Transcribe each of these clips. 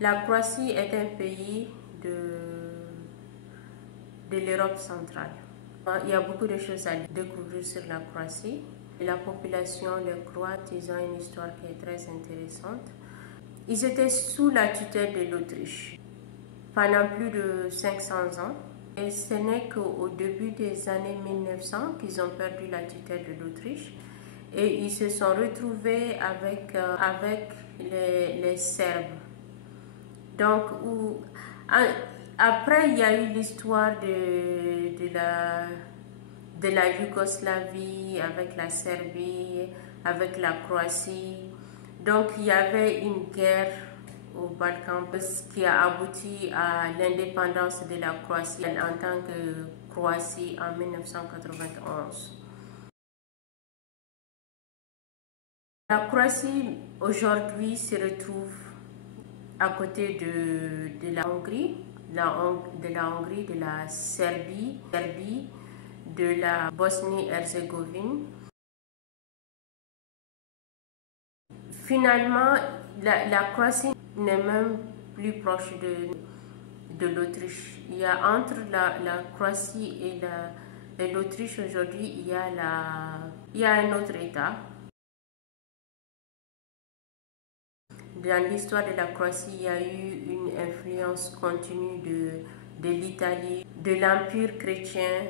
La Croatie est un pays de l'Europe centrale. Il y a beaucoup de choses à découvrir sur la Croatie. La population, les Croates, ils ont une histoire qui est très intéressante. Ils étaient sous la tutelle de l'Autriche pendant plus de 500 ans. Et ce n'est qu'au début des années 1900 qu'ils ont perdu la tutelle de l'Autriche. Et ils se sont retrouvés avec les Serbes. Donc, après, il y a eu l'histoire de la Yougoslavie avec la Serbie, avec la Croatie. Donc, il y avait une guerre au Balkan qui a abouti à l'indépendance de la Croatie en tant que Croatie en 1991. La Croatie aujourd'hui se retrouve à côté de la Hongrie, de la Serbie, de la Bosnie-Herzégovine. Finalement, la Croatie n'est même plus proche de l'Autriche. Il y a entre la Croatie et l'Autriche aujourd'hui, il y a un autre État. Dans l'histoire de la Croatie, il y a eu une influence continue de l'Italie, de l'Empire chrétien,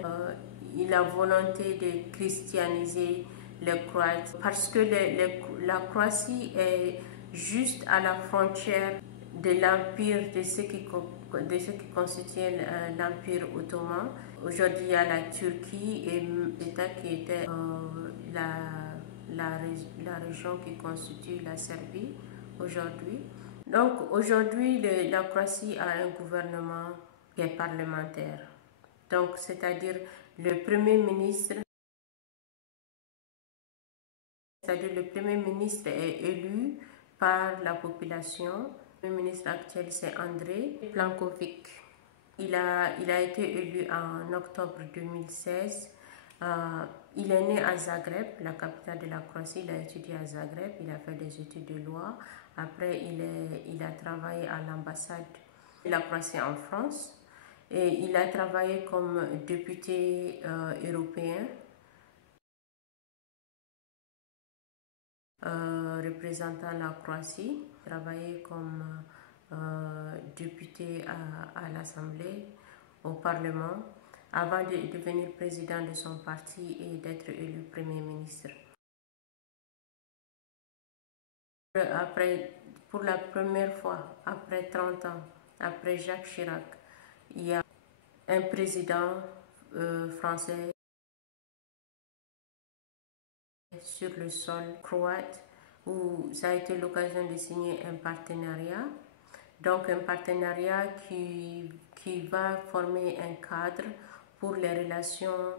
la volonté de christianiser les Croates, parce que la Croatie est juste à la frontière de l'Empire, de ce qui constituait l'Empire ottoman. Aujourd'hui, il y a la Turquie et l'État qui était la région qui constitue la Serbie aujourd'hui. Donc aujourd'hui, la Croatie a un gouvernement qui est parlementaire. Donc c'est-à-dire le Premier ministre est élu par la population. Le ministre actuel, c'est Andrej Plenković. Il a été élu en octobre 2016. Il est né à Zagreb, la capitale de la Croatie. Il a étudié à Zagreb, il a fait des études de loi. Après, il a travaillé à l'ambassade de la Croatie en France. Et il a travaillé comme député européen, représentant la Croatie. Il a travaillé comme député à l'Assemblée, au Parlement, avant de devenir président de son parti et d'être élu Premier ministre. Après, pour la première fois, après 30 ans, après Jacques Chirac, il y a un président français sur le sol croate où ça a été l'occasion de signer un partenariat. Donc un partenariat qui va former un cadre pour les relations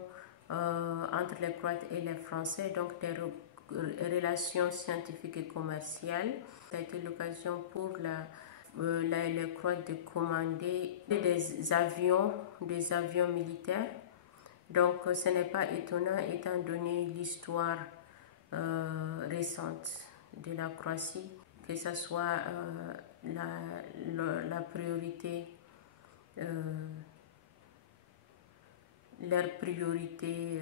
entre les Croates et les Français, donc des relations scientifiques et commerciales. Ça a été l'occasion pour les Croates de commander des avions militaires. Donc ce n'est pas étonnant étant donné l'histoire récente de la Croatie, que ce soit la priorité, leur priorité